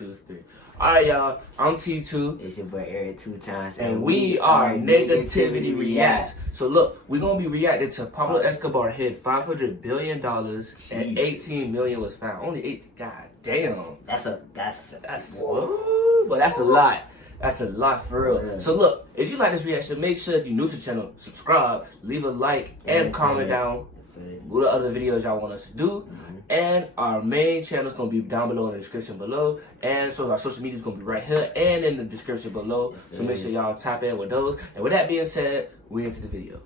2, 3. Alright, y'all. I'm T2. It's your boy Eric 2 times. And we are Nigattivity Reacts. So look, we're going to be reacting to Pablo Escobar hit $500 billion and 18 million was found. Only 18. God damn. That's whoa, but that's a lot. That's a lot for real. Yeah. So look, if you like this reaction, make sure if you're new to the channel, subscribe, leave a like, and comment down what other videos y'all want us to do. And our main channel is going to be down below in the description below. And so our social media is going to be right here and in the description below. So make sure y'all tap in with those. And with that being said, we into the video.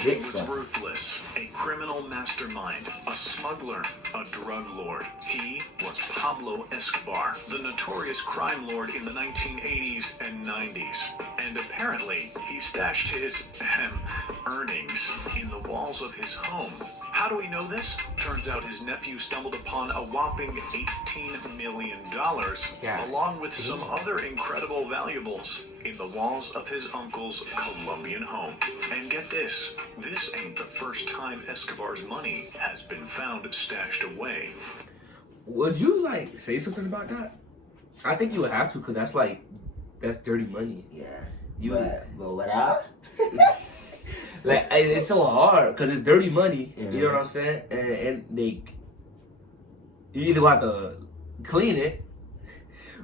He was ruthless, a criminal mastermind, a smuggler, a drug lord. He was Pablo Escobar, the notorious crime lord in the 1980s and 90s. And apparently, he stashed his earnings in the walls of his home. How do we know this? Turns out his nephew stumbled upon a whopping $18 million, along with some other incredible valuables, in the walls of his uncle's Colombian home. And get this ain't the first time Escobar's money has been found stashed away. Would you say something about that? I think you would have to, because that's dirty money. Yeah. But without? It's so hard because it's dirty money. You know what I'm saying? And you either have to clean it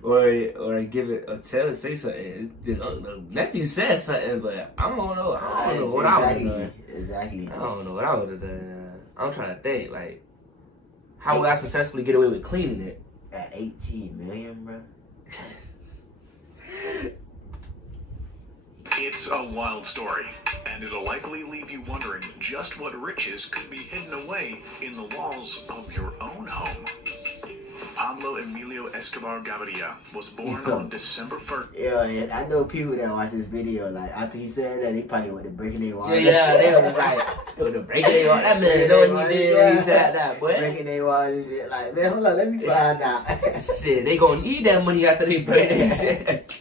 or give it or say something. The nephew said something, but I don't know. I don't know what I would have done. Exactly. I don't know what I would have done. I'm trying to think how would I successfully get away with cleaning it? At 18 million, bro. It's a wild story, and it'll likely leave you wondering just what riches could be hidden away in the walls of your own home. Pablo Emilio Escobar Gaviria was born on December 1st. Yeah, I know people that watch this video, after he said that, they probably went to breaking their walls. Yeah, they were to breaking their walls. That man know what he did when he said that, boy. Breaking their walls and shit. Man, hold on, let me find out. Shit, they gonna need that money after they break that shit.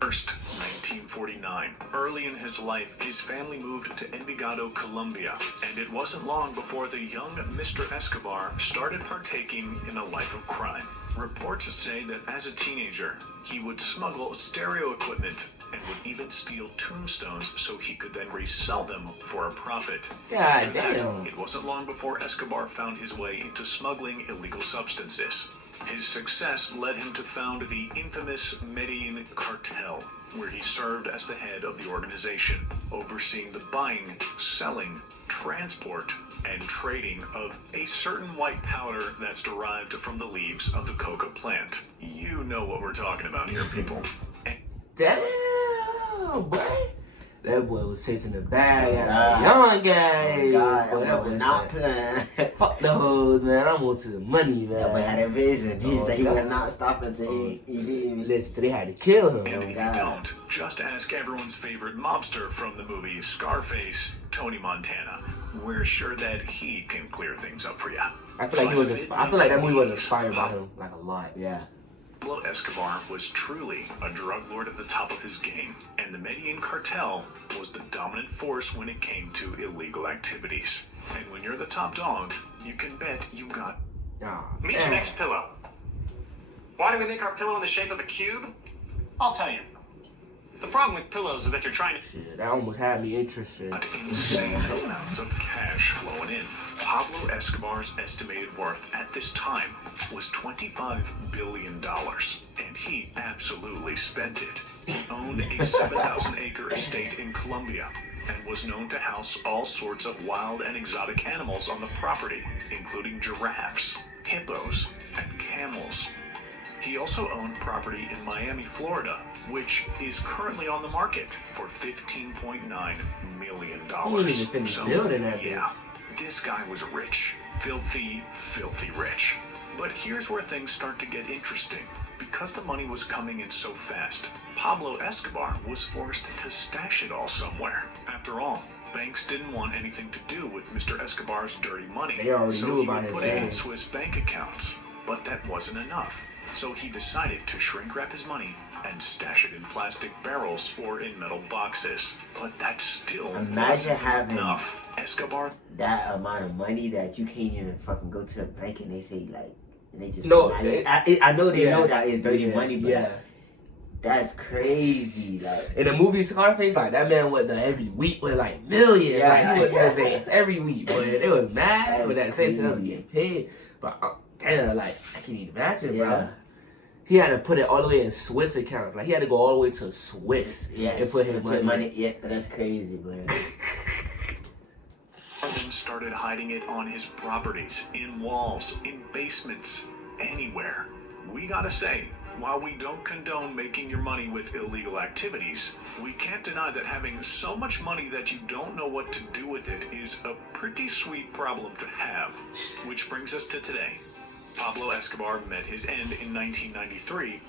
1949. Early in his life, his family moved to Envigado, Colombia, and it wasn't long before the young Mr. Escobar started partaking in a life of crime. Reports say that as a teenager, he would smuggle stereo equipment and would even steal tombstones so he could then resell them for a profit. God damn. It wasn't long before Escobar found his way into smuggling illegal substances. His success led him to found the infamous Medellin cartel, where he served as the head of the organization, overseeing the buying, selling, transport, and trading of a certain white powder that's derived from the leaves of the coca plant. You know what we're talking about here, people. Damn, boy. That boy was chasing the bag at a young guy. That was not playing. Fuck the hoes, man. I'm on to the money, man. That boy had a vision. He said he was not stopping till he listen, they had to kill him. And if you don't, just ask everyone's favorite mobster from the movie Scarface, Tony Montana. We're sure that he can clear things up for you. I feel like that movie was inspired by him, a lot. Yeah. Pablo Escobar was truly a drug lord at the top of his game, and the Medellin cartel was the dominant force when it came to illegal activities. And when you're the top dog, you can bet you got... Meet your next pillow. Why do we make our pillow in the shape of a cube? I'll tell you. The problem with pillows is that you're trying to... Shit, that almost had me interested. Insane amounts of cash flowing in. Pablo Escobar's estimated worth at this time was $25 billion, and he absolutely spent it. He owned a 7,000-acre estate in Colombia and was known to house all sorts of wild and exotic animals on the property, including giraffes, hippos, and camels. He also owned property in Miami, Florida, which is currently on the market for $15.9 million. He didn't even finish building that. Yeah, this guy was rich. Filthy, filthy rich. But here's where things start to get interesting. Because the money was coming in so fast, Pablo Escobar was forced to stash it all somewhere. After all, banks didn't want anything to do with Mr. Escobar's dirty money, so he would put it in Swiss bank accounts. But that wasn't enough. So he decided to shrink wrap his money and stash it in plastic barrels or in metal boxes. But that still Imagine wasn't having enough. Escobar that amount of money that you can't even fucking go to a bank and they say like, and they just No, like, I know they know that it's dirty money, but yeah. that's crazy. Like In the movie Scarface, like that man went there every week with like millions. Yeah. Like he went to the bank every week, but it was mad. That's But at the same time, he was crazy. getting paid. But damn, like I can't even imagine, Yeah. bro. He had to put it all the way in Swiss accounts. Like he had to go all the way to Swiss yes, and put his money. Yeah, but that's crazy, man. then started hiding it on his properties, in walls, in basements, anywhere. We gotta say, while we don't condone making your money with illegal activities, we can't deny that having so much money that you don't know what to do with it is a pretty sweet problem to have. Which brings us to today. Pablo Escobar met his end in 1993,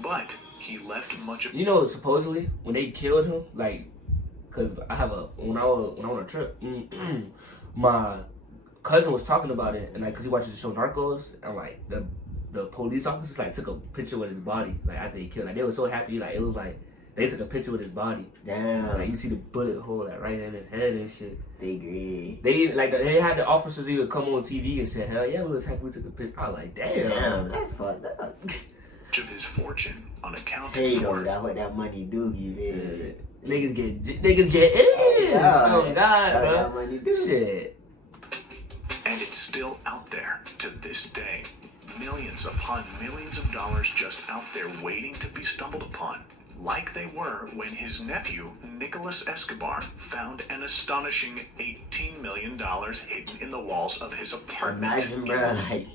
but he left much of... You know, supposedly when they killed him, like, cause I have when I was on a trip, my cousin was talking about it, and like, cause he watches the show Narcos, and like the police officers like took a picture with his body, like after he killed. Like they were so happy, like it was like they took a picture with his body. Damn. Like you see the bullet hole like right in his head and shit. They agree. They had the officers even come on TV and said, "Hell yeah, we was happy we took a picture." I was like, Damn, that's fucked up. much of his fortune unaccounted Hey, for. though, that's what that money do, you know. Niggas get in. Yeah, Oh God, that's what bro. that money do. Shit. And it's still out there to this day. Millions upon millions of dollars just out there waiting to be stumbled upon. Like they were when his nephew, Nicholas Escobar, found an astonishing $18 million hidden in the walls of his apartment. Imagine, bro, like,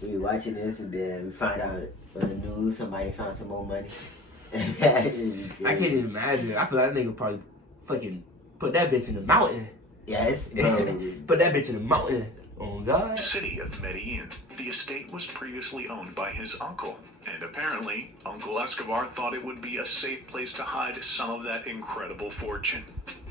we watching this and then we find out on the news somebody found some more money. I can't even imagine. I feel like that nigga probably fucking put that bitch in the mountain. Yes, bro. Put that bitch in the mountain. Oh God. City of Medellin. The estate was previously owned by his uncle, and apparently, Uncle Escobar thought it would be a safe place to hide some of that incredible fortune.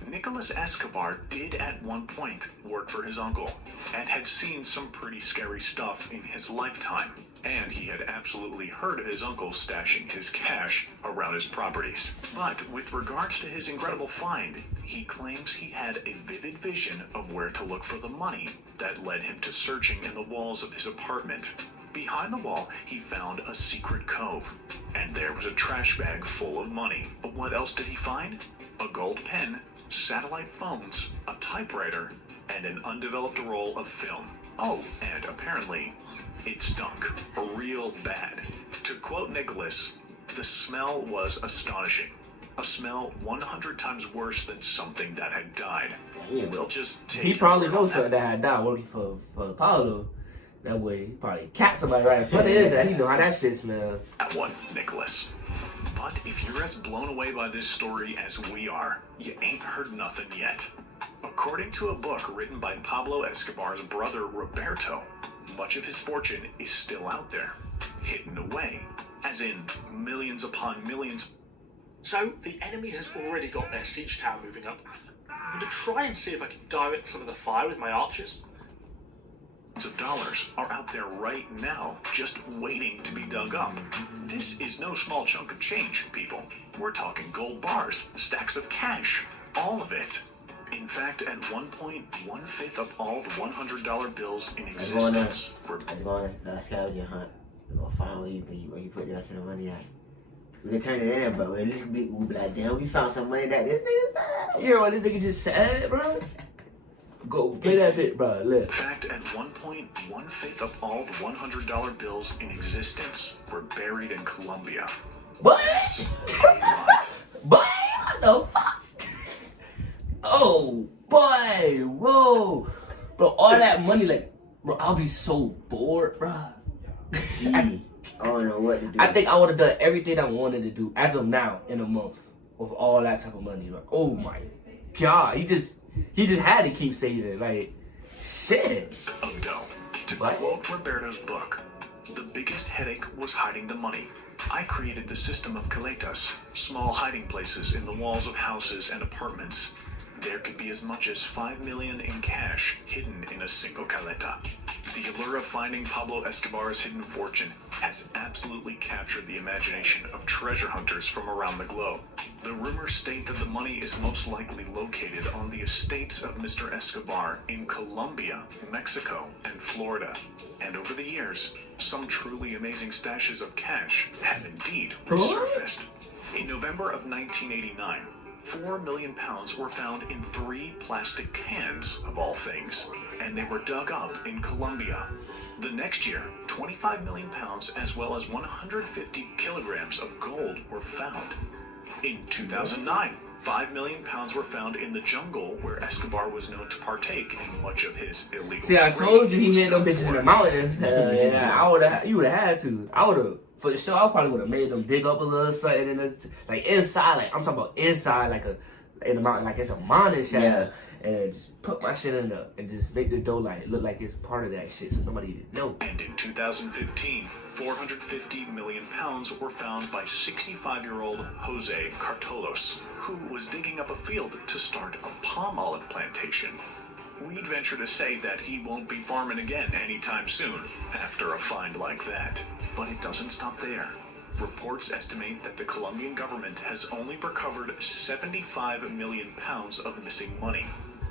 Nicholas Escobar did at one point work for his uncle, and had seen some pretty scary stuff in his lifetime, and he had absolutely heard of his uncle stashing his cash around his properties. But with regards to his incredible find, he claims he had a vivid vision of where to look for the money that led him to searching in the walls of his apartment. Behind the wall, he found a secret cove, and there was a trash bag full of money. But what else did he find? A gold pen, satellite phones, a typewriter, and an undeveloped roll of film. Oh, and apparently, it stunk real bad. To quote Nicholas, the smell was astonishing. A smell 100 times worse than something that had died. Yeah. We'll just take He probably your word on knows something that had died working for Paulo. That way, he probably cat somebody right in front of his ass. He know how that shit smells. That one, Nicholas. But if you're as blown away by this story as we are, you ain't heard nothing yet. According to a book written by Pablo Escobar's brother Roberto, much of his fortune is still out there, hidden away, as in millions upon millions. So, the enemy has already got their siege tower moving up. I'm going to try and see if I can direct some of the fire with my archers. Of dollars are out there right now, just waiting to be dug up. This is no small chunk of change, people. We're talking gold bars, stacks of cash, all of it. In fact, at one point, 1/5 of all the $100 bills in existence were... I just want a scavenger hunt. We're gonna find where you put the rest of the money at. We can turn it in, but at least we'll be like, damn, we found some money that this nigga said. You hear what this nigga just said, bro? Go play that bit, bro. Look. In fact, at one point, 1/5 of all the $100 bills in existence were buried in Colombia. What? A lot. Boy, what the fuck? Oh, boy, whoa. Bro, all that money, like, bro, I'll be so bored, bro. Gee, I don't know what to do. I think I would have done everything I wanted to do as of now in a month with all that type of money. Like, oh my God, he just had to keep saving. Like, shit. Of dough. To What? quote Roberto's book, the biggest headache was hiding the money. I created the system of caletas, small hiding places in the walls of houses and apartments. There could be as much as $5 million in cash hidden in a single caleta. The allure of finding Pablo Escobar's hidden fortune has absolutely captured the imagination of treasure hunters from around the globe. The rumors state that the money is most likely located on the estates of Mr. Escobar in Colombia, Mexico, and Florida. And over the years, some truly amazing stashes of cash have indeed resurfaced. In November of 1989, 4 million pounds were found in 3 plastic cans, of all things, and they were dug up in Colombia. The next year, 25 million pounds as well as 150 kilograms of gold were found. In 2009, 5 million pounds were found in the jungle where Escobar was known to partake in much of his illegal See, I trade. told you he hid them bitches in the mountains. Yeah, you would have had to. I would have, for sure, I probably would have made them dig up a little something in the, like inside, like I'm talking about inside, like in the mountain, like it's a mountain shadow. And just put my shit in there and just make the dough like look like it's part of that shit so nobody even know. And in 2015, 450 million pounds were found by 65-year-old Jose Cartolos, who was digging up a field to start a palm olive plantation. We'd venture to say that he won't be farming again anytime soon after a find like that. But it doesn't stop there. Reports estimate that the Colombian government has only recovered 75 million pounds of missing money,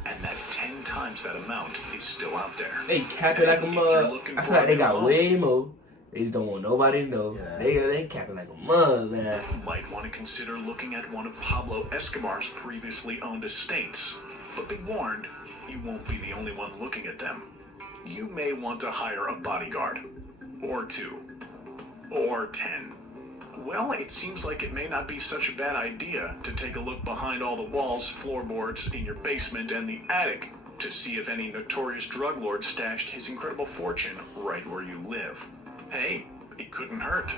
and that 10 times that amount is still out there. They cap it like a mug. I feel like they got way more. They just don't want nobody to know. Yeah. They cap it like a mug, man. You might want to consider looking at one of Pablo Escobar's previously owned estates. But be warned, you won't be the only one looking at them. You may want to hire a bodyguard. Or 2. Or 10. Well, it seems like it may not be such a bad idea to take a look behind all the walls, floorboards in your basement and the attic to see if any notorious drug lord stashed his incredible fortune right where you live. Hey, it couldn't hurt.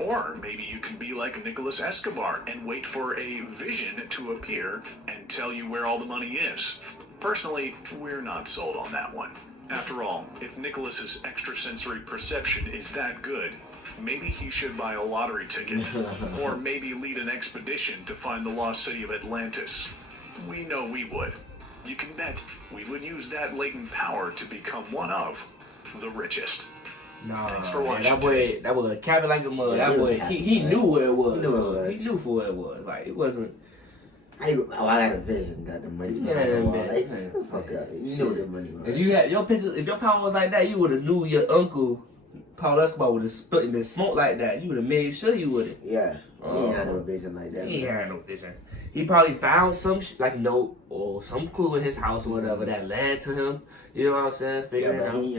Or maybe you can be like Nicholas Escobar and wait for a vision to appear and tell you where all the money is. Personally, we're not sold on that one. After all, if Nicholas's extrasensory perception is that good, maybe he should buy a lottery ticket, or maybe lead an expedition to find the lost city of Atlantis. We know we would. You can bet we would use that latent power to become one of the richest. Nah, thanks for watching. That boy cap it like a mug. Yeah, that boy, he knew where it was. He knew for what it was. Like it wasn't. I had a vision that the money's behind the wall. Like, fuck up. You knew the money was. If you had your picture, if your power was like that, you would have knew your uncle Pablo Escobar would have been smoked like that. You would have made sure you would have. Yeah. He ain't had no vision like that. He ain't had no vision. He probably found some like a note or some clue in his house or whatever that led to him. You know what I'm saying? Figuring but out. he ain't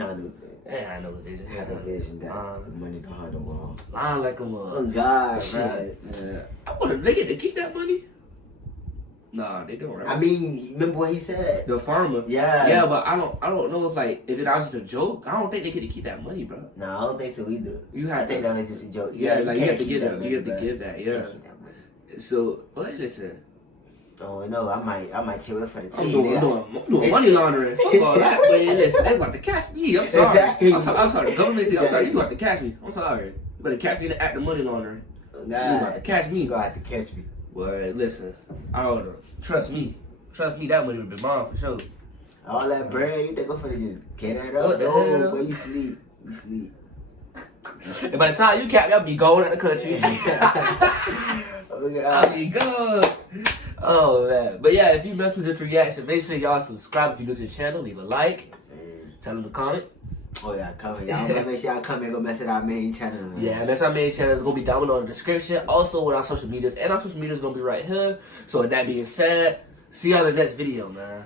had no vision. He had a vision that the money behind the wall. Lying like a mug. Oh God, shit. Yeah. I wonder if they get to keep that money. Nah, they don't. Right? I mean, remember what he said? The farmer. Yeah. Yeah, but I don't know if it was just a joke. I don't think they get to keep that money, bro. No, I don't think so either. I think that was just a joke. Yeah, like you have to give that. You have to give that. Yeah. So, well, listen. Oh no, I might take it for the team. I'm doing money laundering. Fuck all that. But listen, they about to catch me. I'm sorry. Exactly. I'm sorry. The government said, I'm sorry. You about to catch me. I'm sorry. You better catch me in the act of money laundering. Nah, you about to catch me. You gonna have to catch me. Well, listen. Trust me. Trust me. That money would be mine for sure. All that bread, you think I'm finna just get that up? What the no, hell? But you sleep. You sleep. And by the time you cap, I'll be going out the country. Okay, I'll be good. Oh man. But yeah, if you mess with this reaction, make sure y'all subscribe if you're new to the channel. Leave a like. Tell them to comment. Oh yeah, comment. Y'all gotta make sure y'all comment and go mess with our main channel. Man. Yeah, that's our main channel. It's gonna be down below in the description. Also with our social medias. And our social medias gonna be right here. So with that being said, see y'all in the next video, man.